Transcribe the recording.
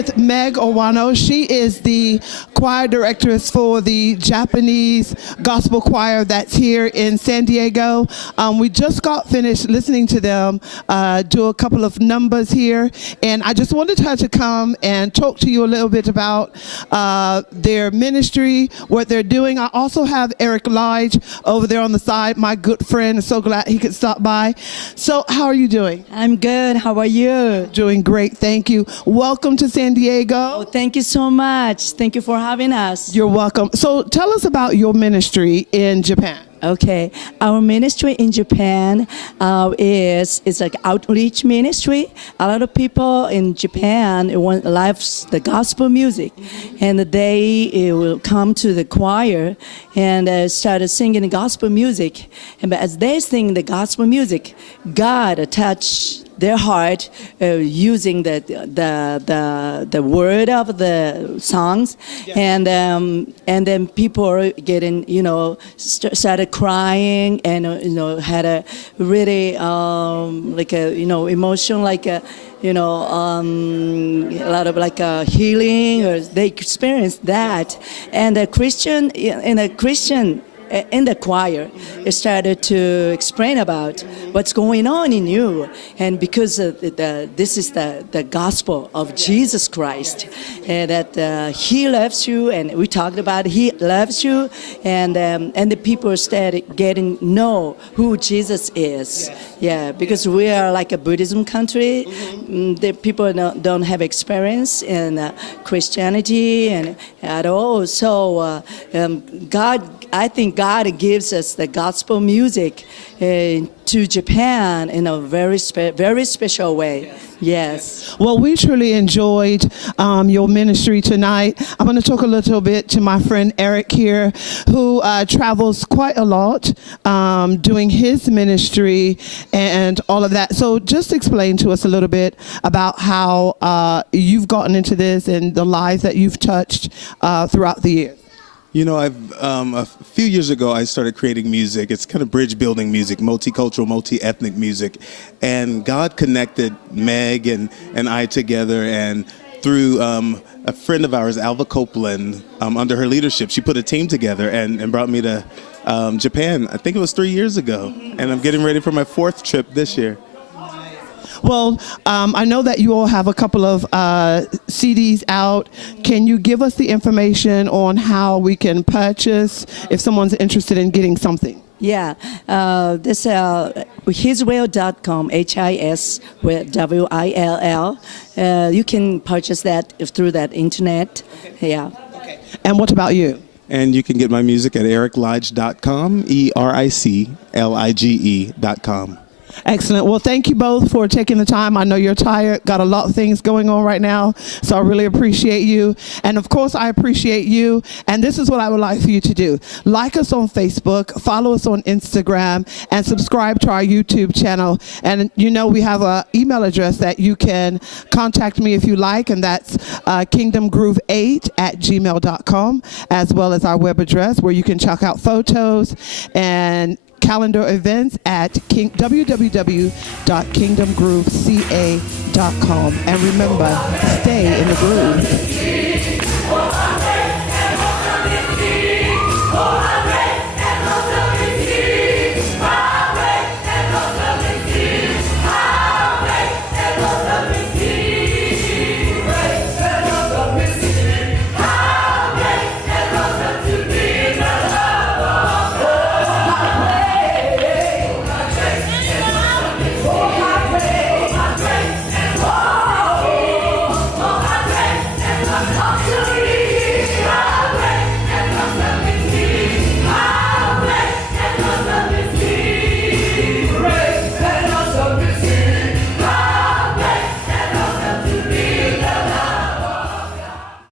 with Meg Owano. She is the choir director for the Japanese gospel choir that's here in San Diego. We just got finished listening to them do a couple of numbers here, and I just wanted her to come and talk to you a little bit about their ministry, what they're doing. I also have Eric Lige over there on the side, my good friend. So glad he could stop by. So how are you doing? I'm good. How are you? Doing great, thank you. Welcome to San Diego. Oh, thank you so much. Thank you for having us. You're welcome. So tell us about your ministry in Japan. Okay, our ministry in Japan is like outreach ministry. A lot of people in Japan loves the gospel music, and they will come to the choir and started singing the gospel music. And as they sing the gospel music, God touched their heart using the word of the songs, and then people are getting, started crying, and had a really like a emotion, like a a lot of like a healing, or they experienced that, and a Christian in the choir started to explain about what's going on in you, and because this is the gospel of Jesus Christ, and that He loves you, and we talked about He loves you, and the people started getting know who Jesus is. Yeah, because we are like a Buddhism country, the people don't have experience in Christianity and at all. So I think God gives us the gospel music to Japan in a very special way. Yes. Well, we truly enjoyed your ministry tonight. I'm going to talk a little bit to my friend Eric here, who travels quite a lot doing his ministry and all of that. So just explain to us a little bit about how you've gotten into this and the lives that you've touched throughout the years. A few years ago, I started creating music. It's kind of bridge building music, multicultural, multi-ethnic music. And God connected Meg and I together, and through a friend of ours, Alva Copeland, under her leadership, she put a team together and brought me to Japan. I think it was 3 years ago. And I'm getting ready for my 4th trip this year. Well, I know that you all have a couple of CDs out. Can you give us the information on how we can purchase if someone's interested in getting something? Yeah, this hiswill.com, HISWILL. You can purchase that through that internet. Okay. Yeah. Okay. And what about you? And you can get my music at ericlige.com, ERICLIGE.com. Excellent. Well, thank you both for taking the time. I know you're tired, got a lot of things going on right now, so I really appreciate you. And of course, I appreciate you. And this is what I would like for you to do. Like us on Facebook, follow us on Instagram, and subscribe to our YouTube channel. And we have an email address that you can contact me if you like, and that's kingdomgroove8@gmail.com, as well as our web address where you can check out photos and calendar events at www.kingdomgrooveca.com. And remember, stay in the groove.